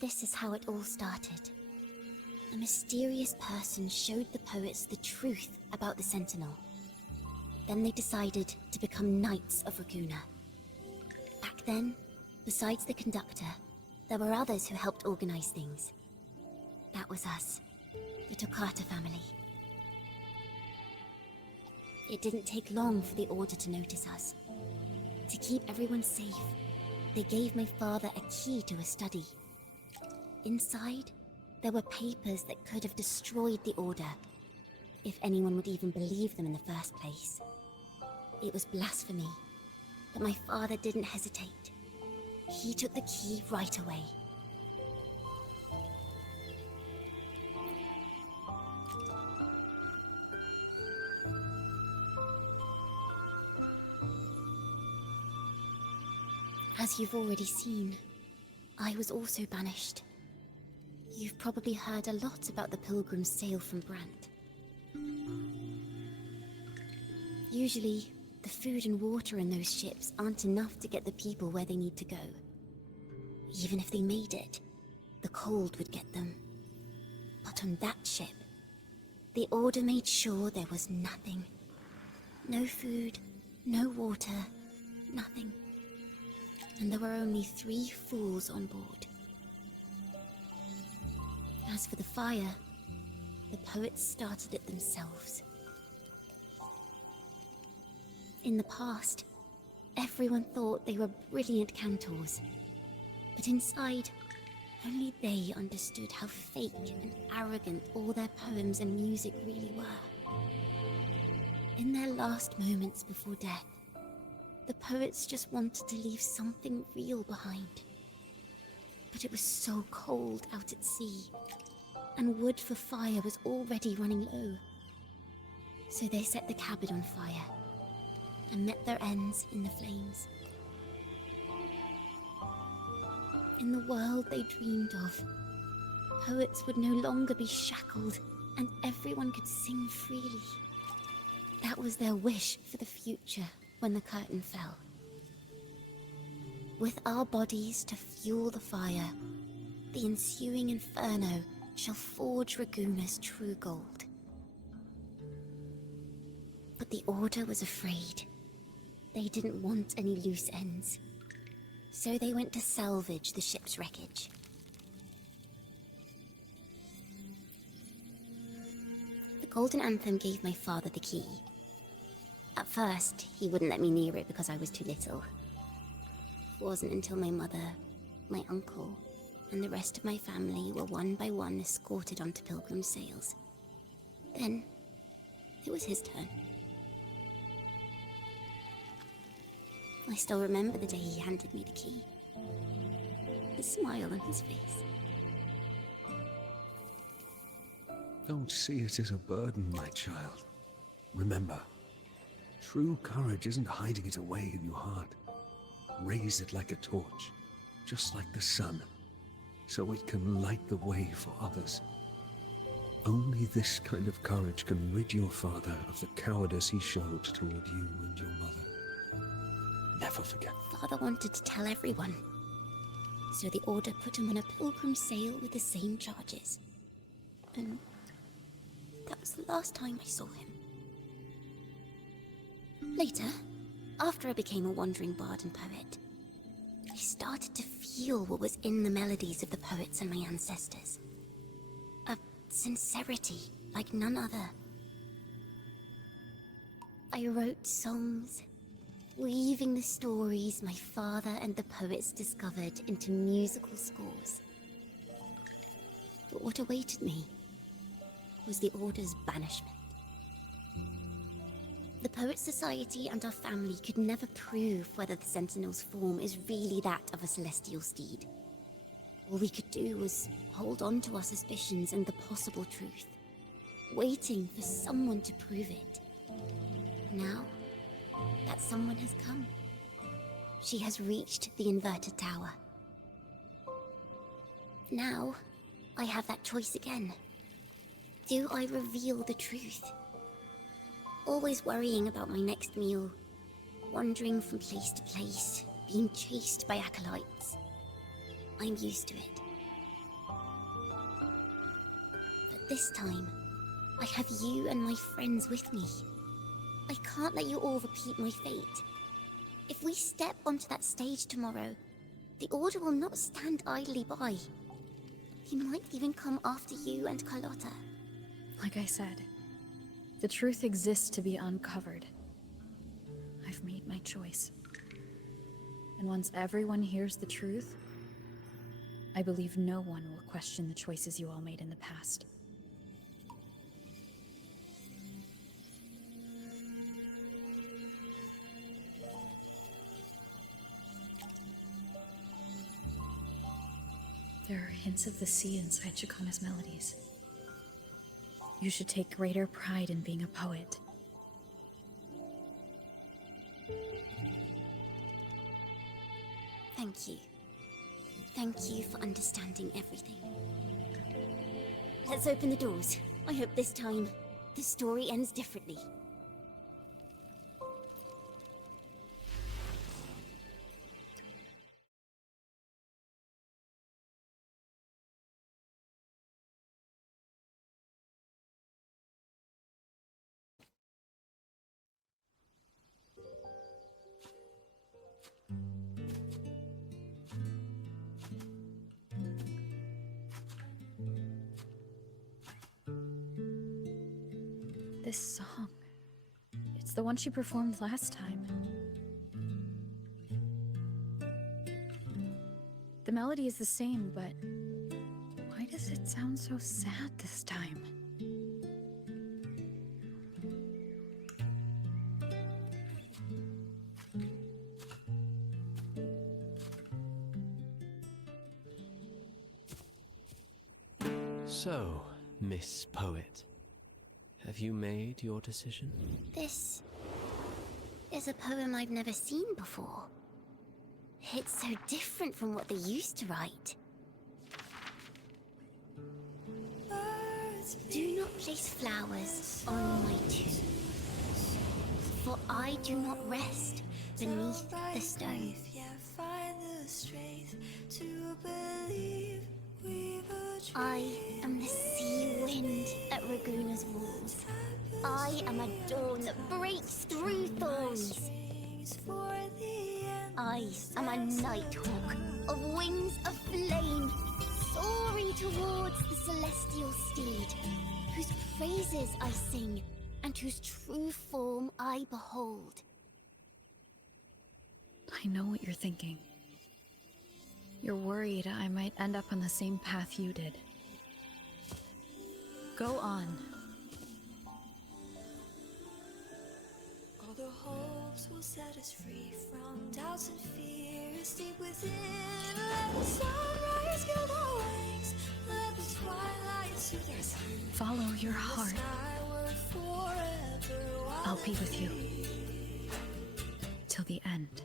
This is how it all started. A mysterious person showed the poets the truth about the Sentinel. Then they decided to become Knights of Raguna. Back then, besides the conductor, there were others who helped organize things. That was us, the Toccata family. It didn't take long for the Order to notice us. To keep everyone safe, they gave my father a key to a study. Inside, there were papers that could have destroyed the Order, if anyone would even believe them in the first place. It was blasphemy, but my father didn't hesitate. He took the key right away. As you've already seen, I was also banished. You've probably heard a lot about the pilgrims' sail from Brant. Usually, the food and water in those ships aren't enough to get the people where they need to go. Even if they made it, the cold would get them. But on that ship, the Order made sure there was nothing. No food, no water, nothing. And there were only 3 fools on board. As for the fire, the poets started it themselves. In the past, everyone thought they were brilliant cantors. But inside, only they understood how fake and arrogant all their poems and music really were. In their last moments before death, the poets just wanted to leave something real behind. But it was so cold out at sea, and wood for fire was already running low. So they set the cabin on fire, and met their ends in the flames. In the world they dreamed of, poets would no longer be shackled, and everyone could sing freely. That was their wish for the future when the curtain fell. With our bodies to fuel the fire, the ensuing inferno shall forge Raguna's true gold. But the Order was afraid. They didn't want any loose ends. So they went to salvage the ship's wreckage. The Golden Anthem gave my father the key. At first, he wouldn't let me near it because I was too little. It wasn't until my mother, my uncle, and the rest of my family were one by one escorted onto Pilgrim sails. Then, it was his turn. I still remember the day he handed me the key. The smile on his face. Don't see it as a burden, my child. Remember, true courage isn't hiding it away in your heart. Raise it like a torch, just like the sun, so it can light the way for others. Only this kind of courage can rid your father of the cowardice he showed toward you and your mother. Never forget. Father wanted to tell everyone, so the Order put him on a pilgrim sail with the same charges. And that was the last time I saw him. Later, after I became a wandering bard and poet, I started to feel what was in the melodies of the poets and my ancestors. A sincerity like none other. I wrote songs, weaving the stories my father and the poets discovered into musical scores. But what awaited me was the Order's banishment. The Poet Society and our family could never prove whether the Sentinel's form is really that of a celestial steed. All we could do was hold on to our suspicions and the possible truth, waiting for someone to prove it. Now, that someone has come. She has reached the inverted tower. Now, I have that choice again. Do I reveal the truth? Always worrying about my next meal, wandering from place to place, being chased by acolytes. I'm used to it. This time, I have you and my friends with me. I can't let you all repeat my fate. If we step onto that stage tomorrow, the Order will not stand idly by. He might even come after you and Carlotta. Like I said, the truth exists to be uncovered. I've made my choice. And once everyone hears the truth, I believe no one will question the choices you all made in the past. There are hints of the sea inside Chakana's melodies. You should take greater pride in being a poet. Thank you. Thank you for understanding everything. Let's open the doors. I hope this time, the story ends differently. This song, it's the one she performed last time. The melody is the same, but why does it sound so sad this time? So, Miss Poet, have you made your decision? This is a poem I've never seen before. It's so different from what they used to write. Do not place flowers on my tomb, for I do not rest beneath the stone. I am the sea wind at Raguna's walls. I am a dawn that breaks through thorns. I am a nighthawk of wings of flame, soaring towards the celestial steed, whose praises I sing and whose true form I behold. I know what you're thinking. You're worried I might end up on the same path you did. Go on. All the hopes will set us free from doubts and fears deep within. Let the sunrise give our wings. Let the twilight soothe our skin. Follow your heart. I'll be with you. Till the end.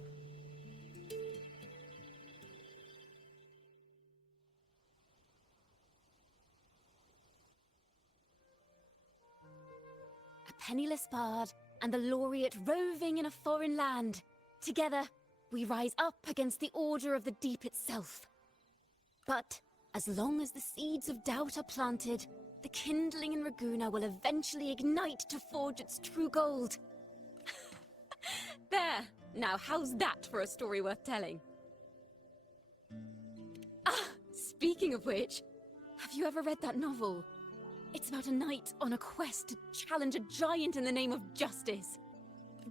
Penniless bard and the laureate roving in a foreign land. Together, we rise up against the Order of the Deep itself. But as long as the seeds of doubt are planted, the kindling in Raguna will eventually ignite to forge its true gold. There! Now how's that for a story worth telling? Ah, speaking of which, have you ever read that novel? It's about a knight on a quest to challenge a giant in the name of justice.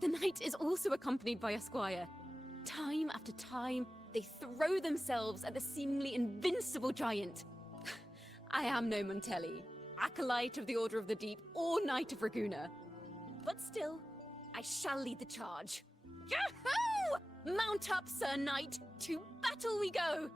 The knight is also accompanied by a squire. Time after time, they throw themselves at the seemingly invincible giant. I am no Montelli, acolyte of the Order of the Deep, or Knight of Raguna. But still, I shall lead the charge. Yahoo! Mount up, Sir Knight! To battle we go!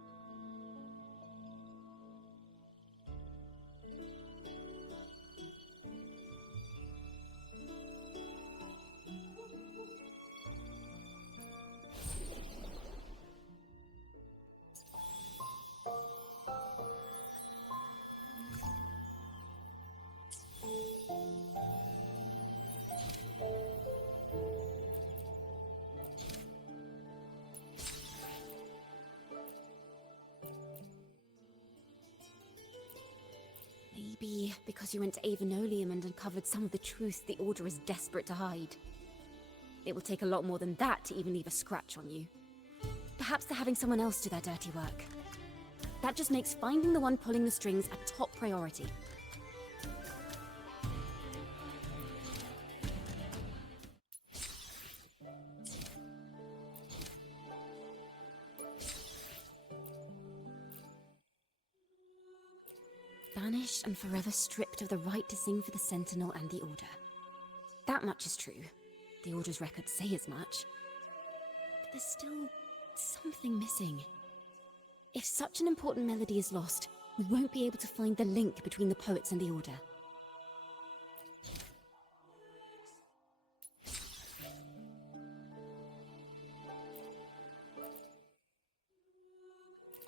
be because you went to Avenolium and uncovered some of the truth the Order is desperate to hide. It will take a lot more than that to even leave a scratch on you. Perhaps they're having someone else do their dirty work. That just makes finding the one pulling the strings a top priority. Banished and forever stripped of the right to sing for the Sentinel and the Order. That much is true. The Order's records say as much. But there's still something missing. If such an important melody is lost, we won't be able to find the link between the poets and the Order.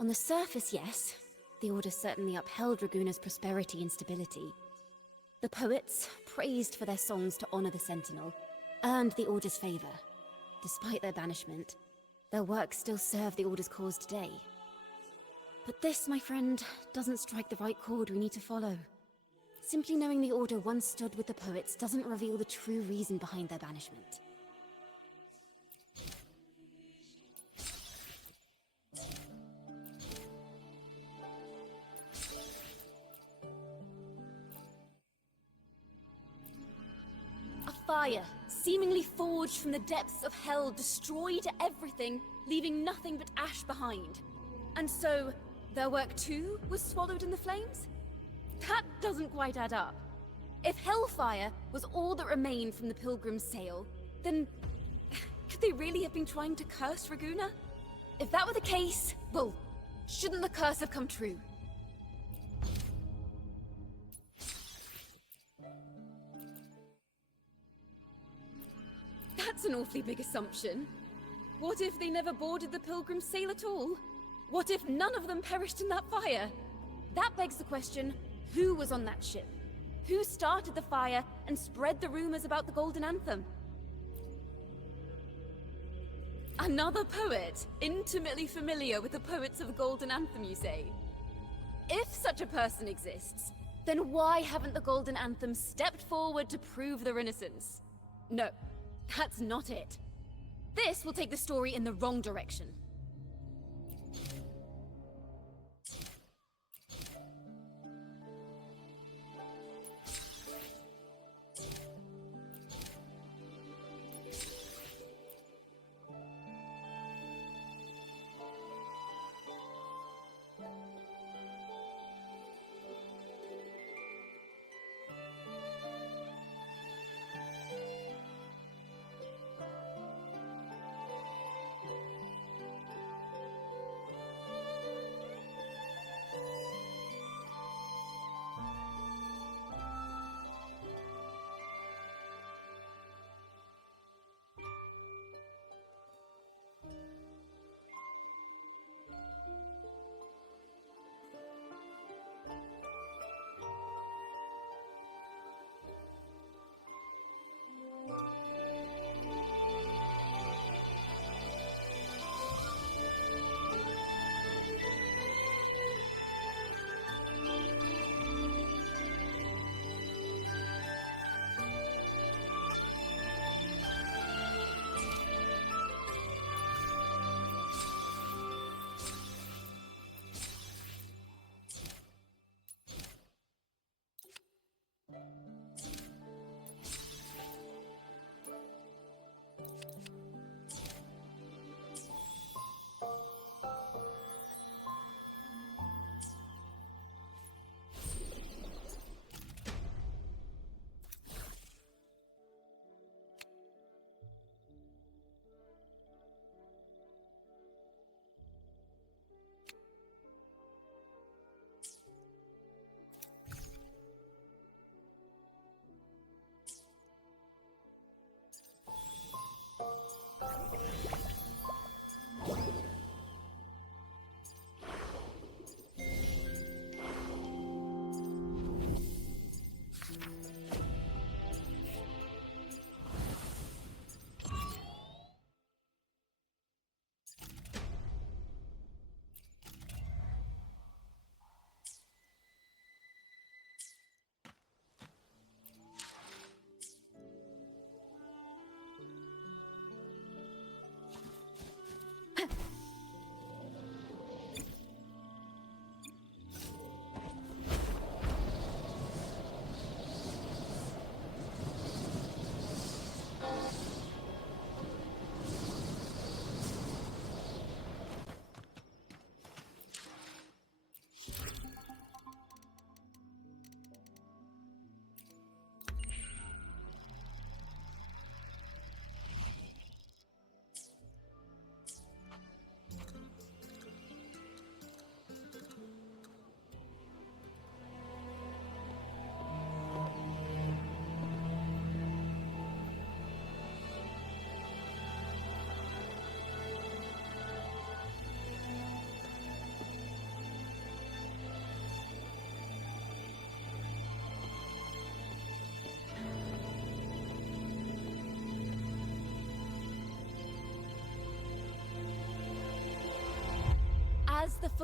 On the surface, yes, the Order certainly upheld Raguna's prosperity and stability. The poets, praised for their songs to honor the Sentinel, earned the Order's favor. Despite their banishment, their works still serve the Order's cause today. But this, my friend, doesn't strike the right chord we need to follow. Simply knowing the Order once stood with the poets doesn't reveal the true reason behind their banishment. A fire, seemingly forged from the depths of hell, destroyed everything, leaving nothing but ash behind. And so, their work too was swallowed in the flames? That doesn't quite add up. If hellfire was all that remained from the Pilgrim's sail, then could they really have been trying to curse Raguna? If that were the case, well, shouldn't the curse have come true? That's an awfully big assumption. What if they never boarded the Pilgrim's sail at all? What if none of them perished in that fire? That begs the question, who was on that ship? Who started the fire and spread the rumors about the Golden Anthem? Another poet, intimately familiar with the poets of the Golden Anthem, you say? If such a person exists, then why haven't the Golden Anthem stepped forward to prove their innocence? No, that's not it. This will take the story in the wrong direction.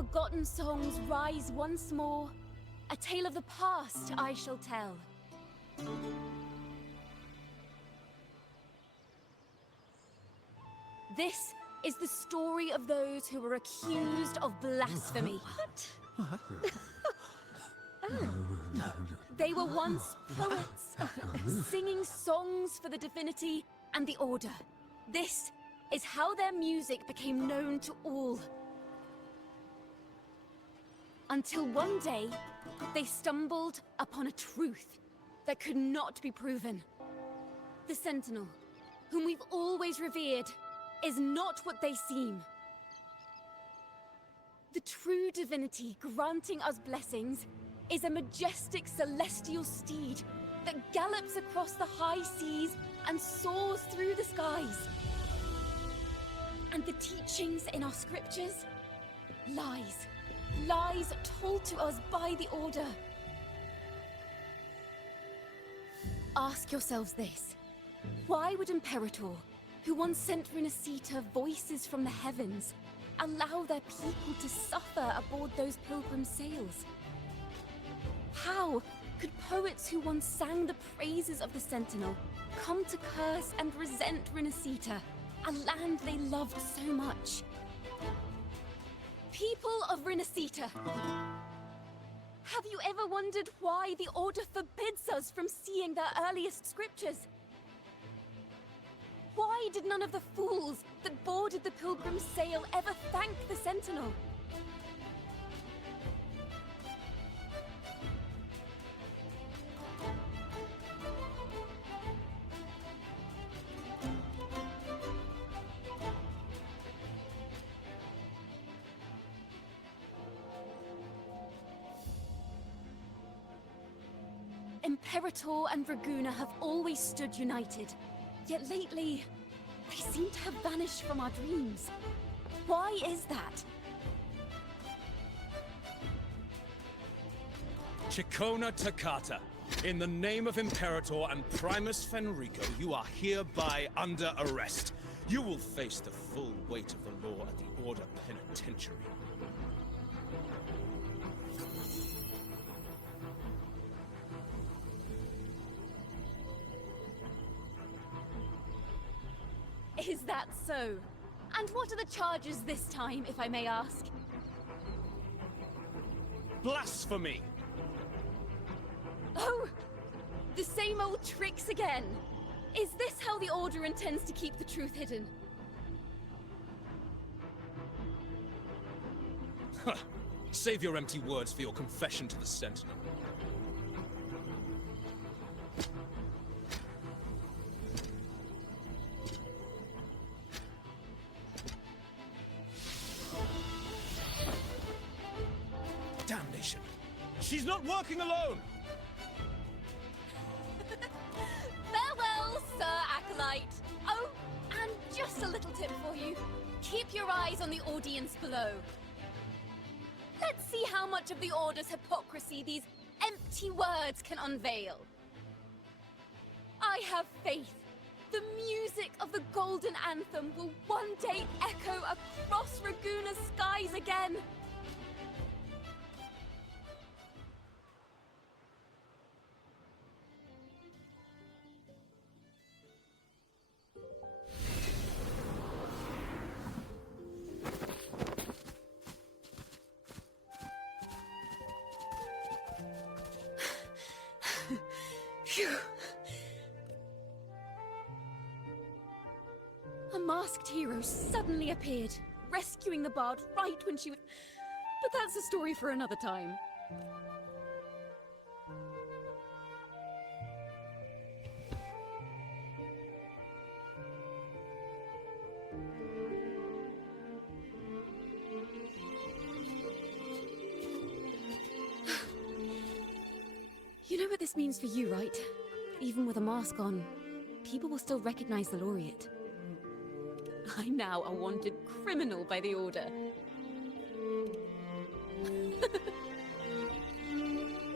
forgotten songs rise once more. A tale of the past I shall tell. This is the story of those who were accused of blasphemy. They were once poets, singing songs for the divinity and the order. This is how their music became known to all. Until one day, they stumbled upon a truth that could not be proven. The Sentinel, whom we've always revered, is not what they seem. The true divinity granting us blessings is a majestic celestial steed that gallops across the high seas and soars through the skies. And the teachings in our scriptures? Lies. Lies told to us by the Order. Ask yourselves this. Why would Imperator, who once sent Renacita voices from the heavens, allow their people to suffer aboard those pilgrim sails? How could poets who once sang the praises of the Sentinel come to curse and resent Renacita, a land they loved so much? People of Renacita, have you ever wondered why the Order forbids us from seeing their earliest scriptures? Why did none of the fools that boarded the pilgrim sail ever thank the Sentinel? Imperator and Draguna have always stood united. Yet lately, they seem to have vanished from our dreams. Why is that? Chicona Takata, in the name of Imperator and Primus Fenrico, you are hereby under arrest. You will face the full weight of the law at the Order Penitentiary. Is that so? And what are the charges this time, if I may ask? Blasphemy! Oh! The same old tricks again! Is this how the Order intends to keep the truth hidden? Huh. Save your empty words for your confession to the Sentinel. Damnation! She's not working alone! Farewell, Sir Acolyte! Oh, and just a little tip for you. Keep your eyes on the audience below. Let's see how much of the Order's hypocrisy these empty words can unveil. I have faith. The music of the Golden Anthem will one day echo across Raguna's skies again. Phew. A masked hero suddenly appeared, rescuing the bard right when she was... But that's a story for another time. You know what this means for you, right? Even with a mask on, people will still recognize the laureate. I'm now a wanted criminal by the Order.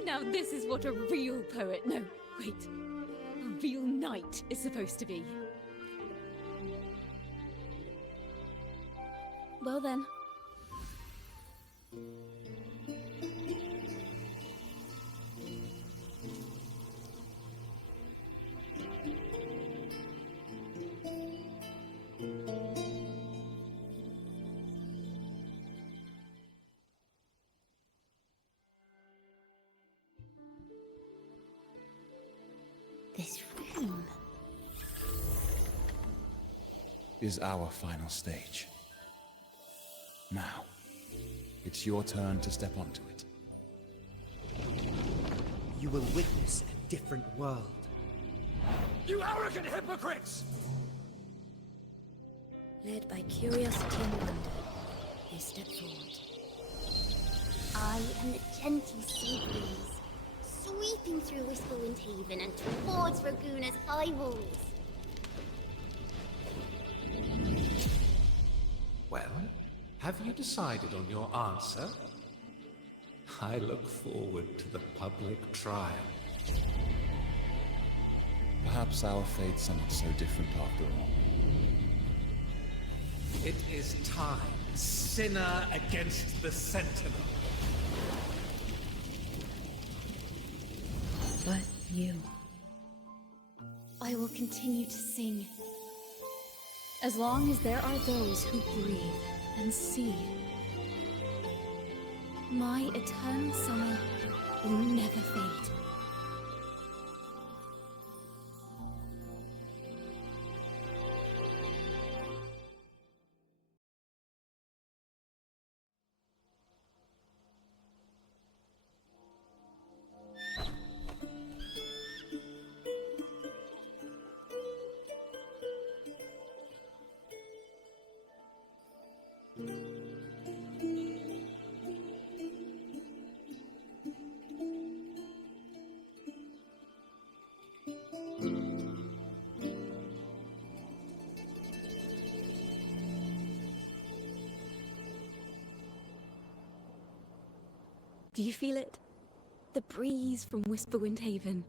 Now this is what a real poet, no, wait, a real knight is supposed to be. Well then, is our final stage. Now, it's your turn to step onto it. You will witness a different world. You arrogant hypocrites! Led by curiosity and wonder, they step forward. I am the gentle sea breeze, sweeping through Whisperwind Haven and towards Raguna's high walls. Well, have you decided on your answer? I look forward to the public trial. Perhaps our fates are not so different after all. It is time, sinner against the Sentinel. But you. I will continue to sing. As long as there are those who breathe and see, My eternal summer will never fade. Do you feel it? The breeze from Whisperwind Haven.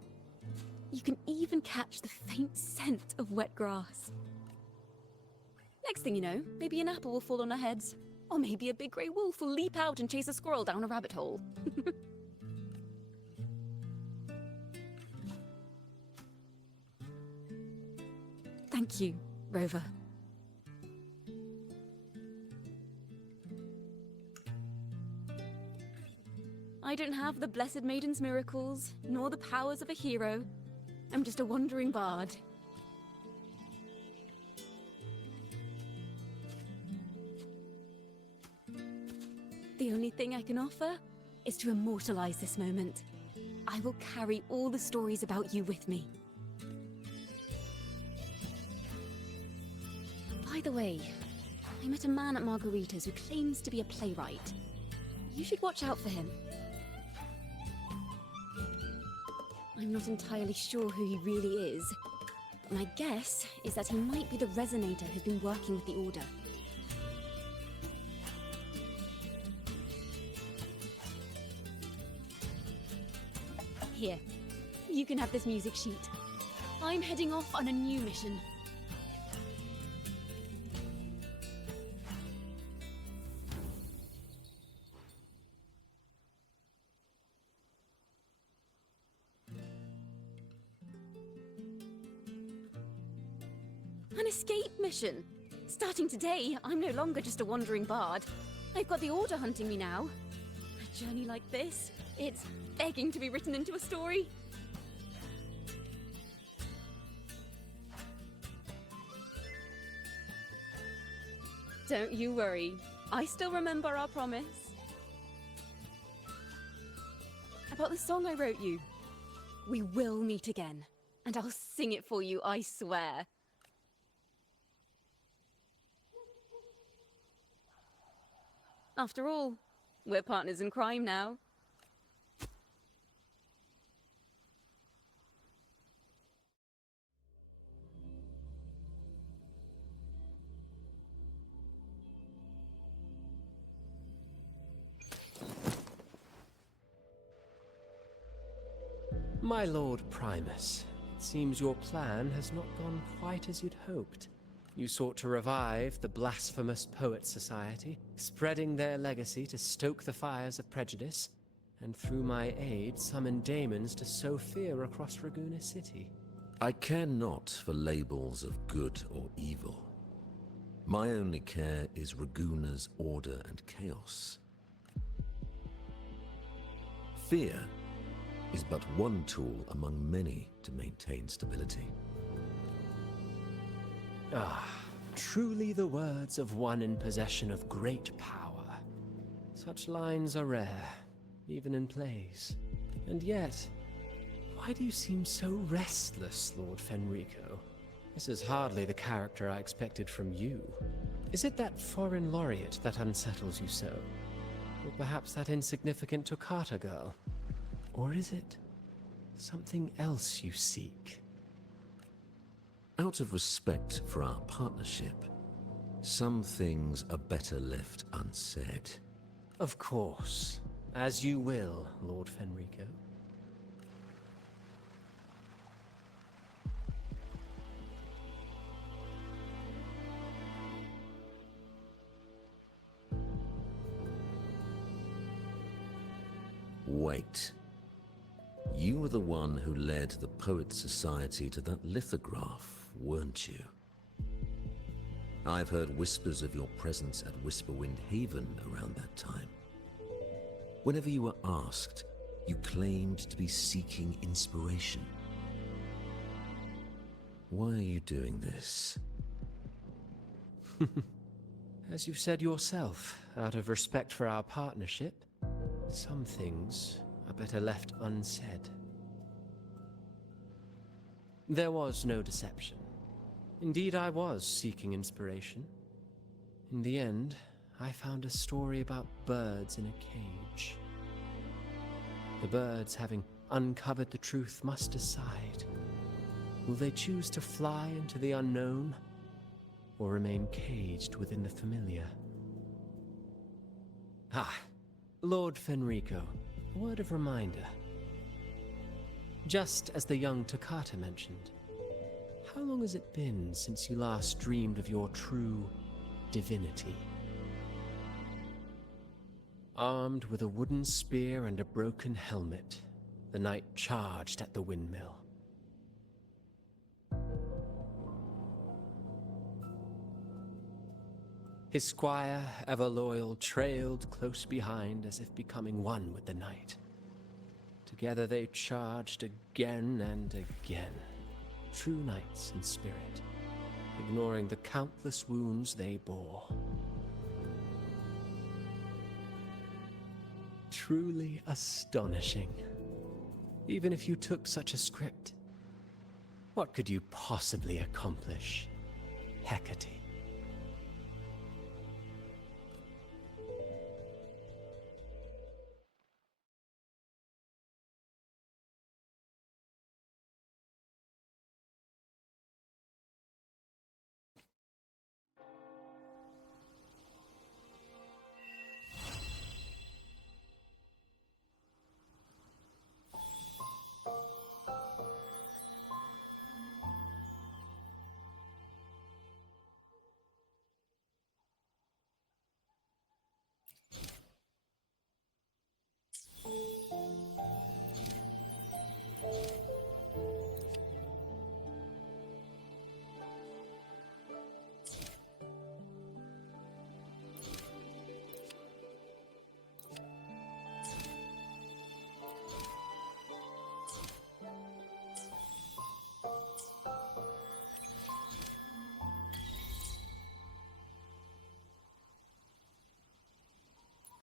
You can even catch the faint scent of wet grass. Next thing you know, maybe an apple will fall on our heads. Or maybe a big grey wolf will leap out and chase a squirrel down a rabbit hole. Thank you, Rover. I don't have the Blessed Maiden's miracles, nor the powers of a hero. I'm just a wandering bard. The only thing I can offer is to immortalize this moment. I will carry all the stories about you with me. By the way, I met a man at Margarita's who claims to be a playwright. You should watch out for him. I'm not entirely sure who he really is. My guess is that he might be the resonator who's been working with the Order. Here, you can have this music sheet. I'm heading off on a new mission. An escape mission! Starting today, I'm no longer just a wandering bard. I've got the Order hunting me now. A journey like this, it's begging to be written into a story. Don't you worry, I still remember our promise. About the song I wrote you. We will meet again, and I'll sing it for you, I swear. After all, we're partners in crime now. My Lord Primus, it seems your plan has not gone quite as you'd hoped. You sought to revive the Blasphemous Poets Society, spreading their legacy to stoke the fires of prejudice, and through my aid summon daemons to sow fear across Raguna City. I care not for labels of good or evil. My only care is Raguna's order and chaos. Fear is but one tool among many to maintain stability. Truly the words of one in possession of great power. Such lines are rare, even in plays. And yet, why do you seem so restless, Lord Fenrico? This is hardly the character I expected from you. Is it that foreign laureate that unsettles you so? Or perhaps that insignificant Toccata girl? Or is it something else you seek? Out of respect for our partnership, some things are better left unsaid. Of course. As you will, Lord Fenrico. Wait. You were the one who led the Poets Society to that lithograph, weren't you? I've heard whispers of your presence at Whisperwind Haven around that time. Whenever you were asked, you claimed to be seeking inspiration. Why are you doing this? As you said yourself, out of respect for our partnership, some things are better left unsaid. There was no deception. Indeed, I was seeking inspiration. In the end, I found a story about birds in a cage. The birds, having uncovered the truth, must decide. Will they choose to fly into the unknown, or remain caged within the familiar? Ah, Lord Fenrico, a word of reminder. Just as the young Toccata mentioned, how long has it been since you last dreamed of your true divinity? Armed with a wooden spear and a broken helmet, the knight charged at the windmill. His squire, ever loyal, trailed close behind as if becoming one with the knight. Together they charged again and again, true knights in spirit, ignoring the countless wounds they bore. Truly astonishing. Even if you took such a script, what could you possibly accomplish, Hecate?